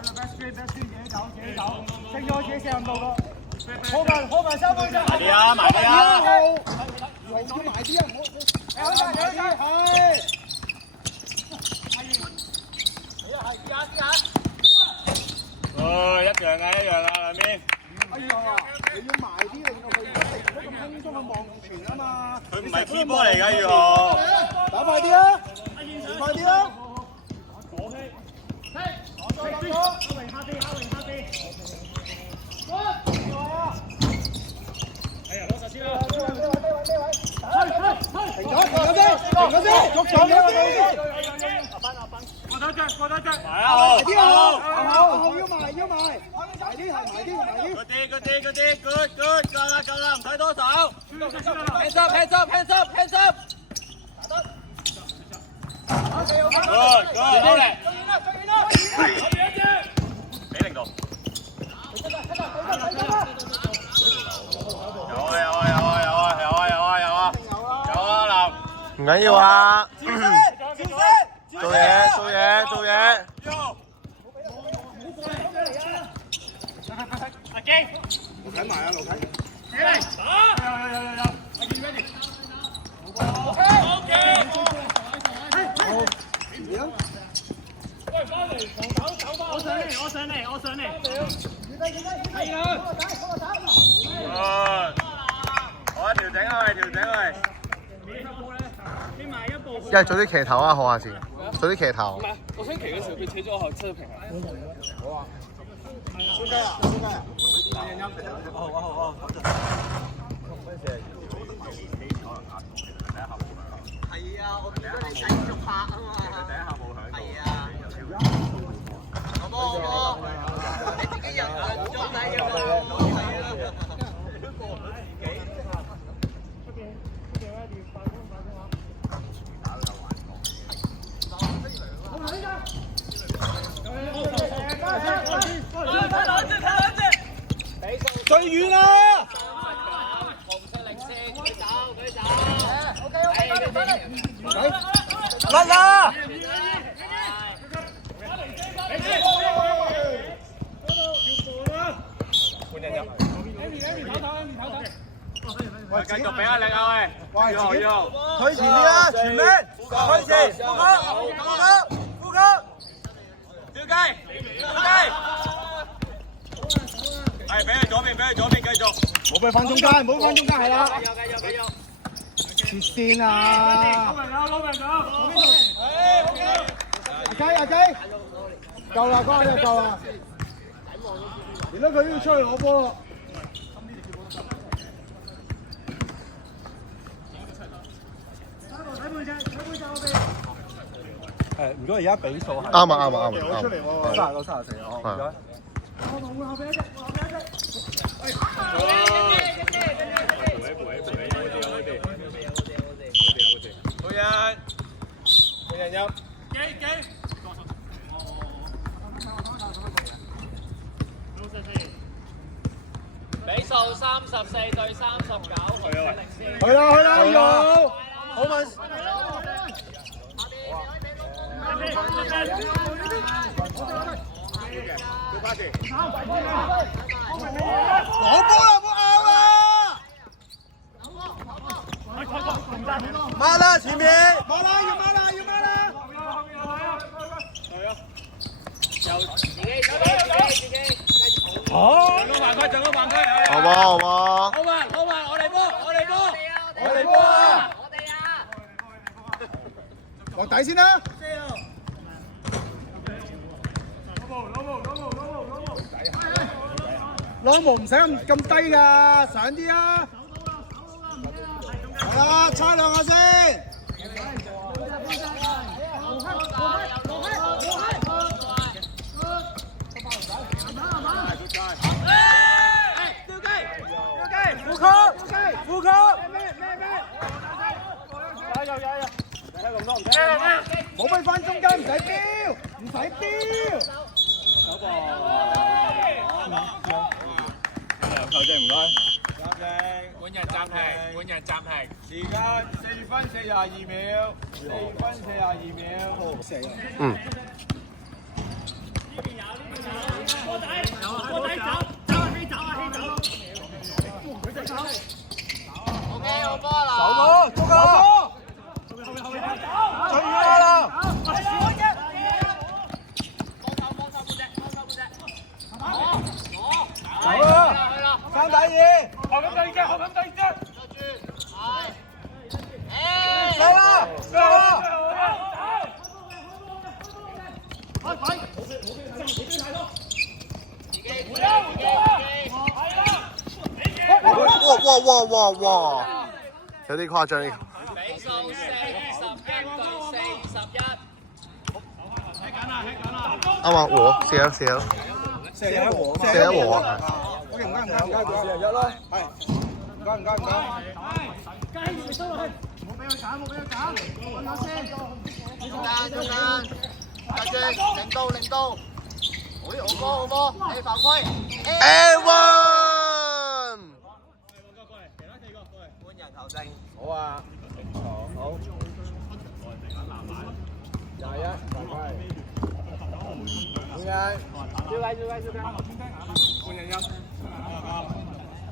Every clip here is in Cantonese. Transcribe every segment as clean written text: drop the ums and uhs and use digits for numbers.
埋啲啊，埋啲啊！埋啲啊！哦，一樣嘅，兩邊。哎呀，你要埋啲令到佢唔好咁輕鬆去望住傳啊嘛！佢唔係 T 波嚟㗎，宇豪。打快啲啊！快啲啊！夠啦，唔使多手。Hands up！ Good， 俾領導。有啊，林。唔緊要啊。做嘢。阿基。路睇埋啊，路睇。我上嚟。好，調整啊，一係做啲騎頭啊，好下先。做啲騎頭。唔係，我想騎嘅時候佢扯咗我後側平衡。好啊。孫雞啊！好。係啊，我見到你繼續拍啊嘛。第一下冇響到。係啊。好，你自己人裝底㗎嘛。最遠啦！甩啦！喂，繼續俾壓力啊喂！推前啲啊，前面，推前，呼吸，跳雞！係俾佢左邊繼續。冇俾放中間，係啦。切線啊！阿雞，夠啦，哥，你夠啦。而家佢都要出去攞波咯。如果而家比數係啱啊。出嚟喎，39、34哦，唔該。每人入。比數34對39，去啦，要好問。攞波啦，唔好拗啦！抹啦，前面！抹啦，要抹啦！好，整個橫區。好喎。好嘛，我哋波啊！落底先啦！攞毛唔使咁低㗎，上啲啊！好啦，猜兩下先。呼吸！冇俾翻中間，唔使飆。球證唔該。本人暫停。時間4分42秒。嗯。哇！有啲誇張呢。比數41對41。啱啊，和4-1和啊。唔該41咯，係。唔該。冇俾佢揀，揾下先。中間，跟住零度。好波，你犯規。Evan。換人頭正。好啊，好。21，換人。換人入。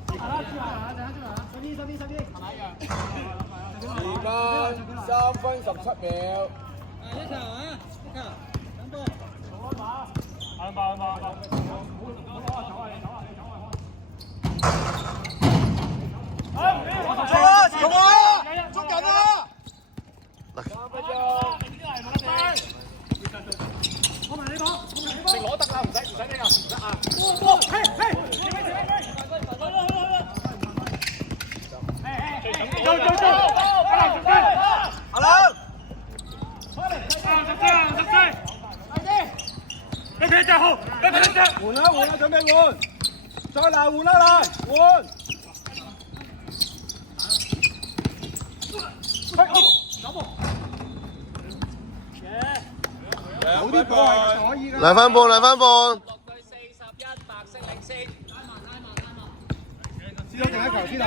2分3分17秒。捉緊啊！3分鐘。你攞得啦，唔使你啊，唔得啊！換啦，準備換，再嚟換啦，換。好啲波係可以㗎。2分半。6對41，白色領先。先攞第一球先好。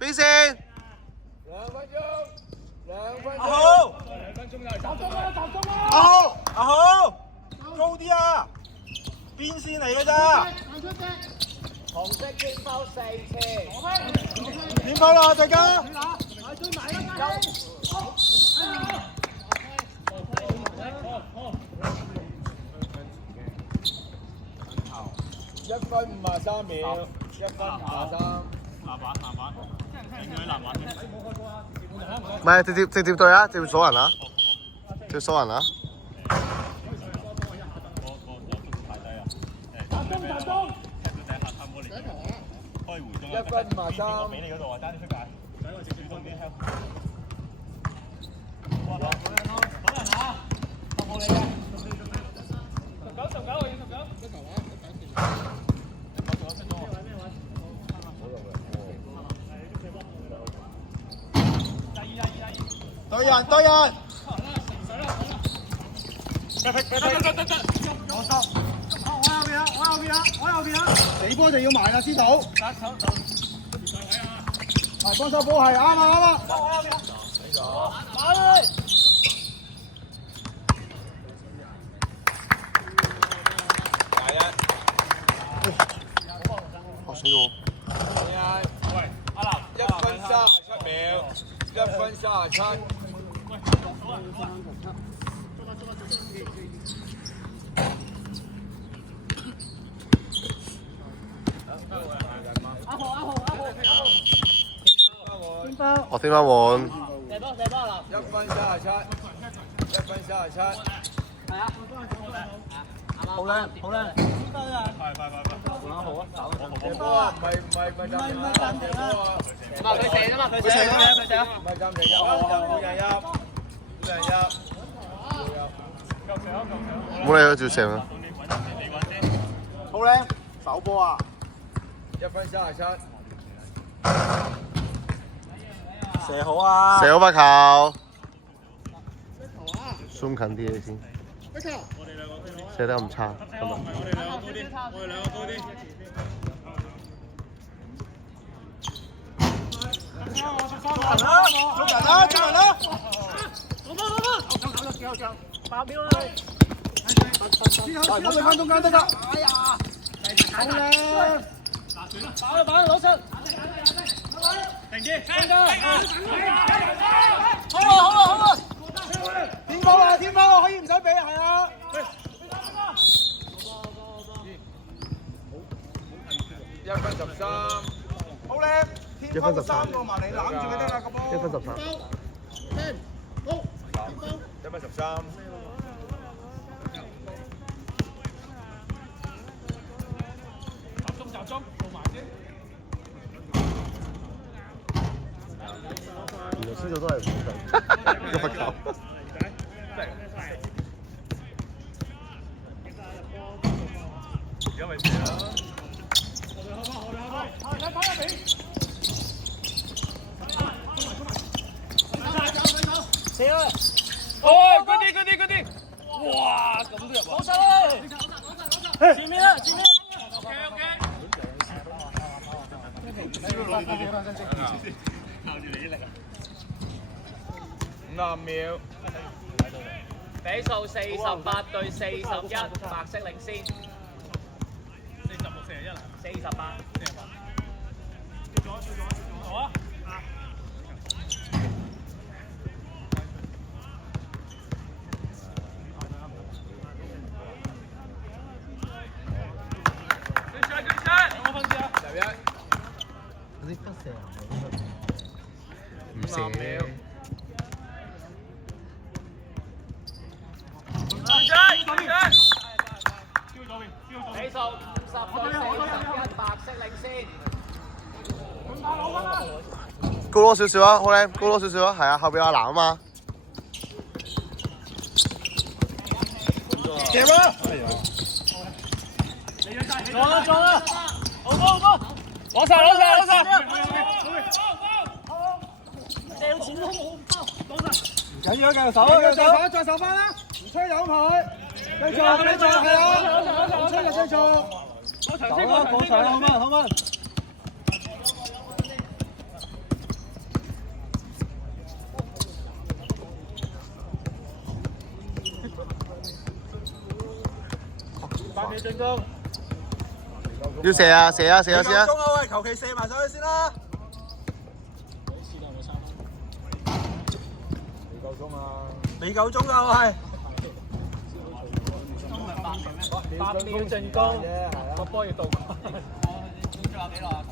邊線。2分鐘。阿豪，高啲啊！邊線嚟㗎咋？紅色圈拋4次。點拋啦，大家1分53秒，1分53。唔係直接對啊，直接數人啊，1分53。對人。死波就要埋啦，司徒。幫手補係啱啊！死我！1分37秒，1分37。我先翻換。1分37。1分37。好靚。射波啊！唔係暫停啊！佢射啊！唔係暫停入，人入。冇理由照射咩？好靚，手波啊！1分37。射好啊！射好把球。zoom 近啲你先。射得咁差，今日。捉人啦！最後8秒啦！我哋翻中間得㗎。哎呀，好靚！把佢攞出，停住，中間，好！天光啊，天光啊，可以唔使俾係啊。1分13，好靚！天光3個埋嚟攬住佢得啦個波。1分13。 1分13。集中，做埋先。原來輸咗都係5分球。而家咪試啦。死啦！哦，good 啲！哇，咁都入啊！攞晒啦！前面！ 5秒。比數48對41，白色領先。48。好啊！唔射。比數50對41，白色領先。高多少少啊，好靚，高多少少啊，係啊，後邊阿南啊嘛。夾啦！撞啦！好波！攞晒！掉錢都冇包，攞晒！唔緊要，繼續守，再守翻啦！唔吹有牌，繼續係啊！唔吹就繼續。過場啦，好嗎？8秒進攻。要射啊！射啊！鐘啊喂，求其射埋上去先啦。未夠鐘啊喂8秒進攻，個波要到。仲有幾耐啊？